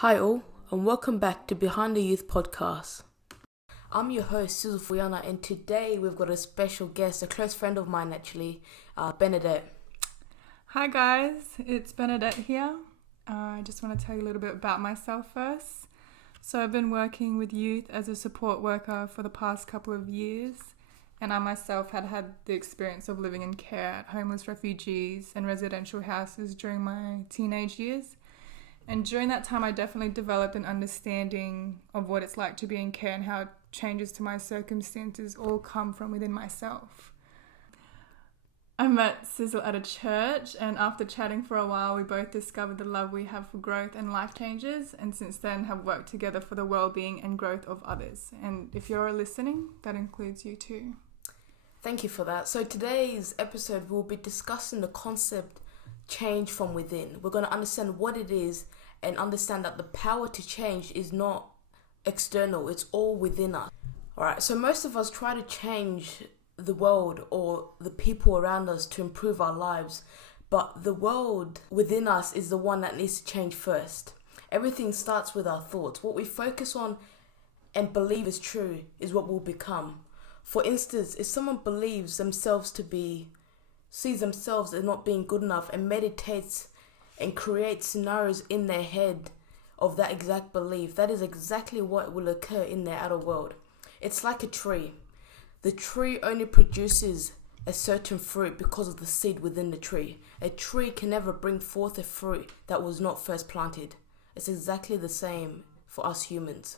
Hi all, and welcome back to Behind the Youth podcast. I'm your host, Sizol Fuyana, and today we've got a special guest, a close friend of mine actually, Bernadette. Hi guys, it's Bernadette here. I just want to tell you a little bit about myself first. So I've been working with youth as a support worker for the past couple of years, and I myself had the experience of living in care at homeless refugees and residential houses during my teenage years. And during that time, I definitely developed an understanding of what it's like to be in care and how changes to my circumstances all come from within myself. I met Sizol at a church, and after chatting for a while, we both discovered the love we have for growth and life changes, and since then have worked together for the well-being and growth of others. And if you're listening, that includes you too. Thank you for that. So today's episode, we'll be discussing the concept change from within. We're going to understand what it is and understand that the power to change is not external, it's all within us. Alright, so most of us try to change the world or the people around us to improve our lives, but the world within us is the one that needs to change first. Everything starts with our thoughts. What we focus on and believe is true is what we'll become. For instance, if someone believes sees themselves as not being good enough and meditates and creates scenarios in their head of that exact belief, that is exactly what will occur in their outer world. It's like a tree. The tree only produces a certain fruit because of the seed within the tree. A tree can never bring forth a fruit that was not first planted. It's exactly the same for us humans.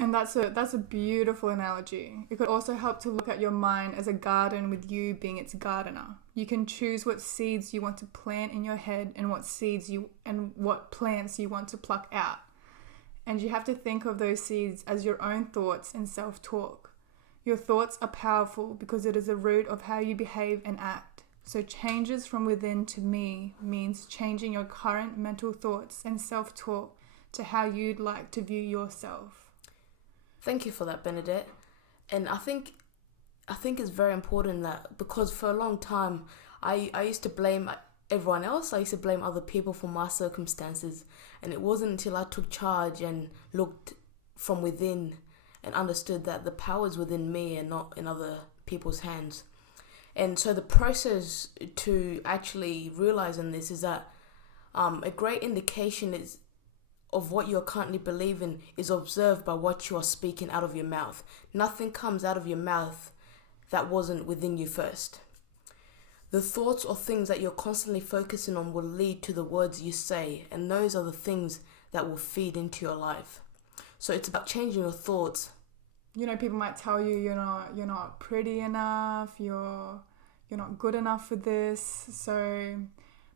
And that's a beautiful analogy. It could also help to look at your mind as a garden with you being its gardener. You can choose what seeds you want to plant in your head and what plants you want to pluck out. And you have to think of those seeds as your own thoughts and self-talk. Your thoughts are powerful because it is the root of how you behave and act. So changes from within to me means changing your current mental thoughts and self-talk to how you'd like to view yourself. Thank you for that, Bernadette. And I think it's very important that, because for a long time I used to blame everyone else. I used to blame other people for my circumstances, and it wasn't until I took charge and looked from within and understood that the power is within me and not in other people's hands. And so the process to actually realizing this is that a great indication of what you're currently believing is observed by what you are speaking out of your mouth. Nothing comes out of your mouth that wasn't within you first. The thoughts or things that you're constantly focusing on will lead to the words you say, and those are the things that will feed into your life. So it's about changing your thoughts. You know, people might tell you you're not pretty enough, you're not good enough for this.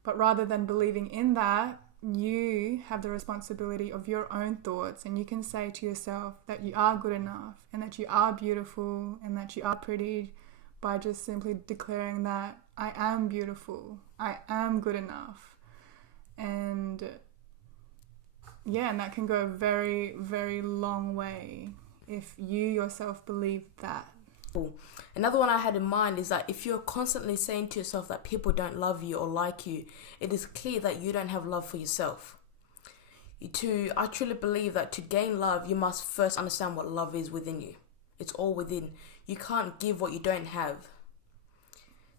But rather than believing in that, you have the responsibility of your own thoughts, and you can say to yourself that you are good enough and that you are beautiful and that you are pretty by just simply declaring that I am beautiful, I am good enough. And that can go a very, very long way if you yourself believe that. Another one I had in mind is that if you're constantly saying to yourself that people don't love you or like you, it is clear that you don't have love for yourself. I truly believe that to gain love, you must first understand what love is within you. It's all within. You can't give what you don't have.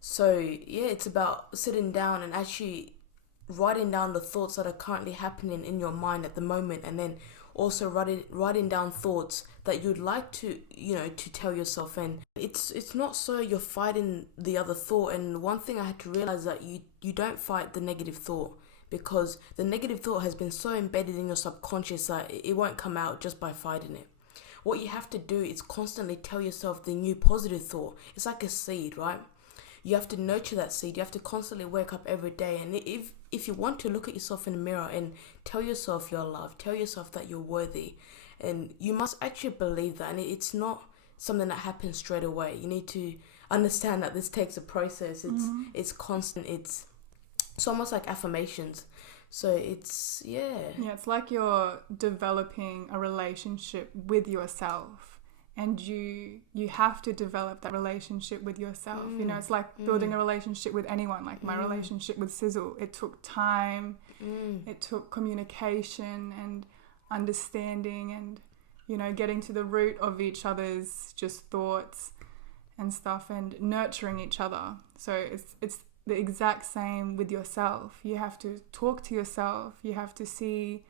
So it's about sitting down and actually writing down the thoughts that are currently happening in your mind at the moment, and then also writing down thoughts that you'd like to tell yourself. And it's not so you're fighting the other thought. And one thing I had to realize that you don't fight the negative thought, because the negative thought has been so embedded in your subconscious that it won't come out just by fighting it. What you have to do is constantly tell yourself the new positive thought. It's like a seed, right? You have to nurture that seed. You have to constantly wake up every day. And if you want to, look at yourself in the mirror and tell yourself you're loved, tell yourself that you're worthy. And you must actually believe that. And it's not something that happens straight away. You need to understand that this takes a process. It's constant. It's almost like affirmations. So it's. Yeah, it's like you're developing a relationship with yourself. and you have to develop that relationship with yourself. You know, it's like building a relationship with anyone. Like my relationship with Sizol, it took time, it took communication and understanding, and you know, getting to the root of each other's just thoughts and stuff, and nurturing each other. So it's the exact same with yourself. You have to talk to yourself. You have to see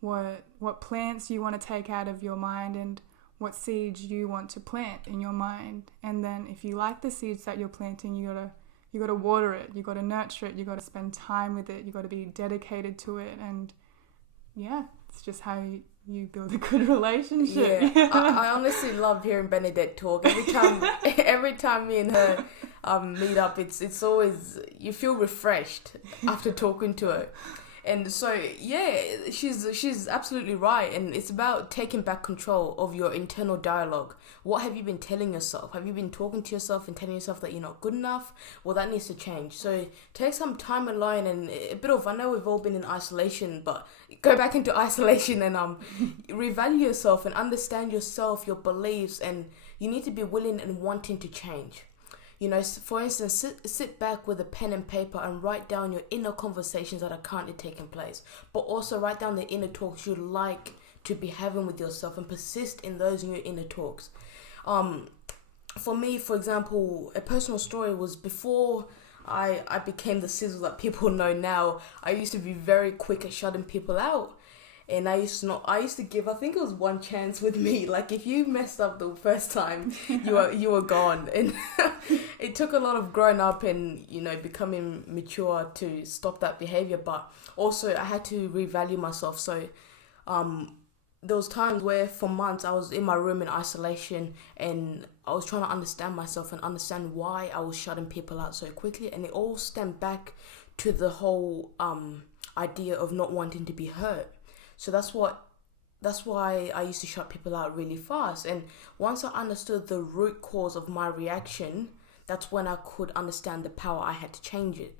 what plants you want to take out of your mind and what seeds you want to plant in your mind. And then if you like the seeds that you're planting, you gotta water it, you gotta nurture it, you gotta spend time with it, you gotta be dedicated to it. And yeah, it's just how you build a good relationship. Yeah, I honestly love hearing Bernadette talk. Every time me and her meet up, it's always, you feel refreshed after talking to her. And so, yeah, she's absolutely right. And it's about taking back control of your internal dialogue. What have you been telling yourself? Have you been talking to yourself and telling yourself that you're not good enough? Well, that needs to change. So take some time alone and a bit of, I know we've all been in isolation, but go back into isolation and revalue yourself and understand yourself, your beliefs, and you need to be willing and wanting to change. You know, for instance, sit back with a pen and paper and write down your inner conversations that are currently taking place. But also write down the inner talks you'd like to be having with yourself and persist in those new inner talks. For me, for example, a personal story was before I became the Sizol that people know now. I used to be very quick at shutting people out. And I used to give, I think it was one chance with me. Like if you messed up the first time, you were gone. And it took a lot of growing up and, you know, becoming mature to stop that behavior. But also I had to revalue myself. So there was times where for months I was in my room in isolation and I was trying to understand myself and understand why I was shutting people out so quickly. And it all stemmed back to the whole idea of not wanting to be hurt. So that's why I used to shut people out really fast. And once I understood the root cause of my reaction, that's when I could understand the power I had to change it.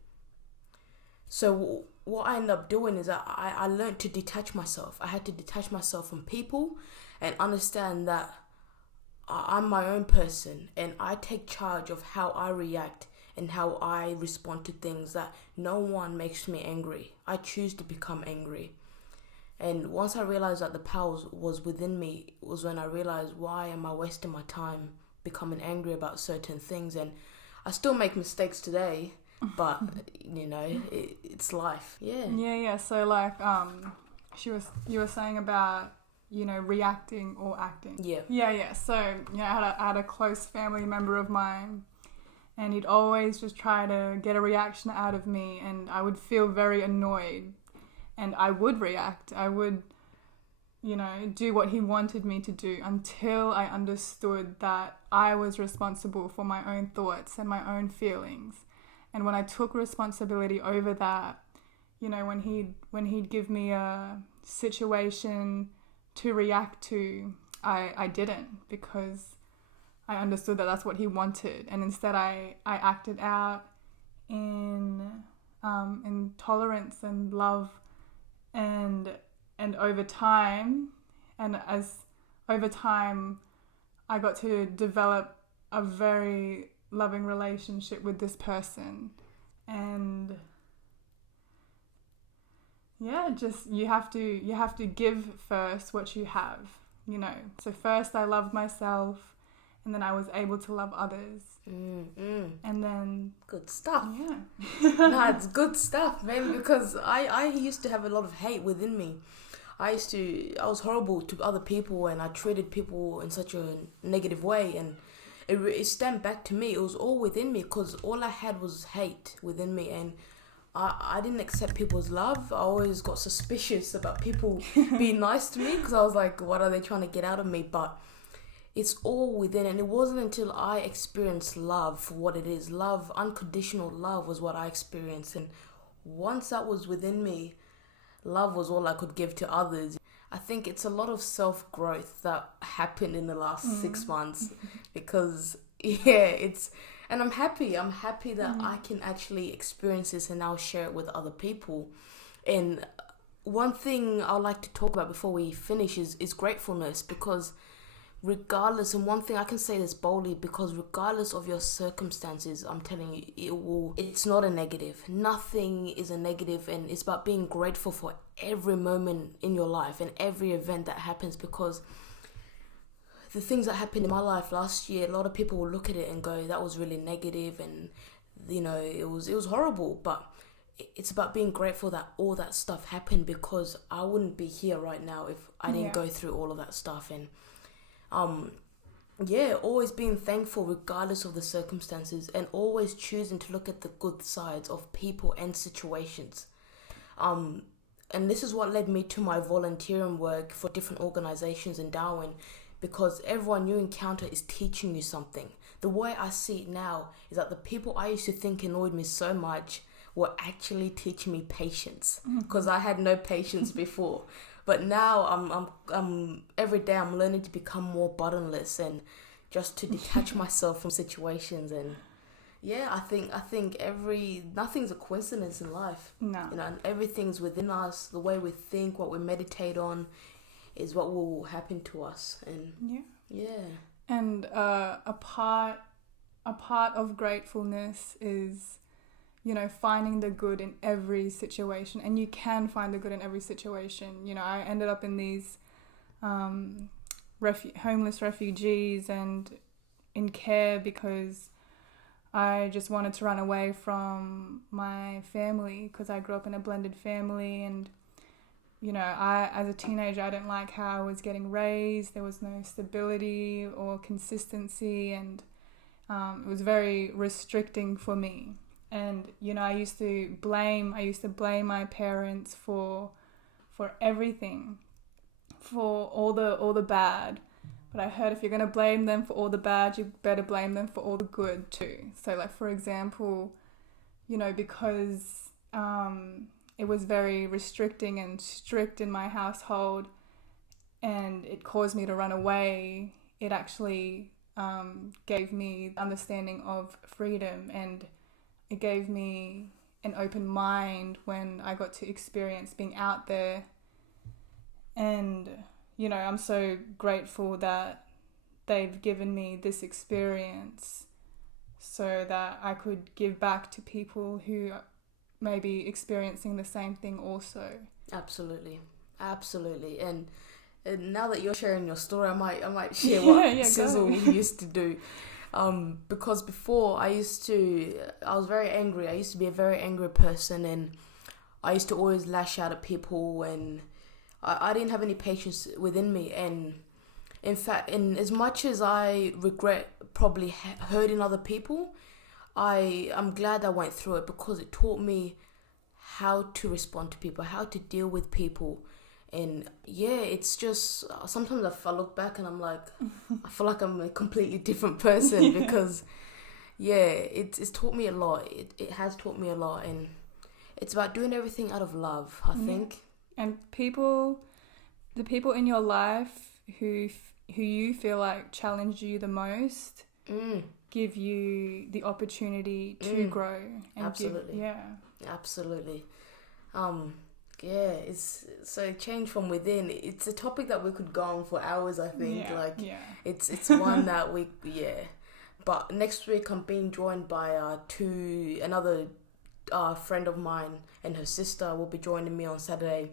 So what I ended up doing is I learned to detach myself. I had to detach myself from people and understand that I'm my own person and I take charge of how I react and how I respond to things, that no one makes me angry. I choose to become angry. And once I realized that the power was within me, was when I realized, why am I wasting my time becoming angry about certain things? And I still make mistakes today, but you know, it's life. Yeah. So like you were saying about, you know, reacting or acting. Yeah. So I had a close family member of mine, and he'd always just try to get a reaction out of me, and I would feel very annoyed. And I would react. I would, you know, do what he wanted me to do until I understood that I was responsible for my own thoughts and my own feelings. And when I took responsibility over that, you know, when he'd give me a situation to react to, I didn't, because I understood that that's what he wanted. And instead I acted out in tolerance and love. And over time, I got to develop a very loving relationship with this person. And yeah, just you have to give first what you have, you know. So first I loved myself, and then I was able to love others. And then good stuff. Yeah. No, it's good stuff, man, because I used to have a lot of hate within me. I was horrible to other people, and I treated people in such a negative way, and it stemmed back to me. It was all within me, because all I had was hate within me, and I didn't accept people's love. I always got suspicious about people being nice to me, because I was like, what are they trying to get out of me? But it's all within, and it wasn't until I experienced love for what it is. Love, unconditional love was what I experienced, and once that was within me, love was all I could give to others. I think it's a lot of self-growth that happened in the last 6 months, because and I'm happy that I can actually experience this and now share it with other people. And one thing I'd like to talk about before we finish is gratefulness, because regardless, and one thing I can say this boldly, because regardless of your circumstances, I'm telling you, it's not a negative. Nothing is a negative, and it's about being grateful for every moment in your life and every event that happens, because the things that happened in my life last year, a lot of people will look at it and go, that was really negative, and it was horrible. But it's about being grateful that all that stuff happened, because I wouldn't be here right now if I didn't go through all of that stuff. And always being thankful regardless of the circumstances, and always choosing to look at the good sides of people and situations. And this is what led me to my volunteering work for different organizations in Darwin, because everyone you encounter is teaching you something. The way I see it now is that the people I used to think annoyed me so much were actually teaching me patience, because I had no patience before. But now I'm every day I'm learning to become more buttonless and just to detach myself from situations. And I think nothing's a coincidence in life. No. And everything's within us. The way we think, what we meditate on, is what will happen to us. And and a part of gratefulness is, finding the good in every situation. And you can find the good in every situation. I ended up in these homeless refugees and in care because I just wanted to run away from my family, because I grew up in a blended family. And as a teenager, I didn't like how I was getting raised. There was no stability or consistency, and it was very restricting for me. And I used to blame my parents for everything, for all the bad. But I heard if you're gonna blame them for all the bad, you better blame them for all the good too. So, like, for example, because it was very restricting and strict in my household, and it caused me to run away, it actually gave me the understanding of freedom, and it gave me an open mind when I got to experience being out there. And I'm so grateful that they've given me this experience so that I could give back to people who may be experiencing the same thing also. Absolutely. And now that you're sharing your story, I might share what Sizol used to do. Because before I was very angry. I used to be a very angry person, and I used to always lash out at people, and I didn't have any patience within me. And in fact, in as much as I regret probably hurting other people, I'm glad I went through it, because it taught me how to respond to people, how to deal with people. And it's just, sometimes I look back and I'm like, I feel like I'm a completely different person because it's taught me a lot. It has taught me a lot, and it's about doing everything out of love, I think. And the people in your life who you feel like challenge you the most, give you the opportunity to grow. And absolutely. Absolutely. It's so change from within. It's a topic that we could go on for hours, I think. It's one that But next week I'm being joined by another friend of mine, and her sister will be joining me on Saturday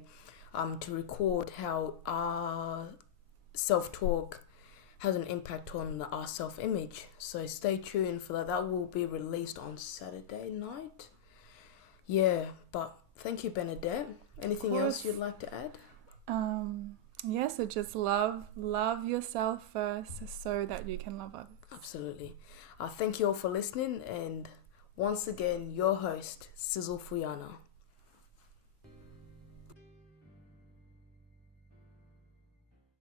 to record how our self-talk has an impact on our self-image. So stay tuned for that. That will be released on Saturday night. But thank you, Bernadette. Anything else you'd like to add? So just love yourself first so that you can love others. Absolutely. Thank you all for listening, and once again, your host, Sizol Fuyana.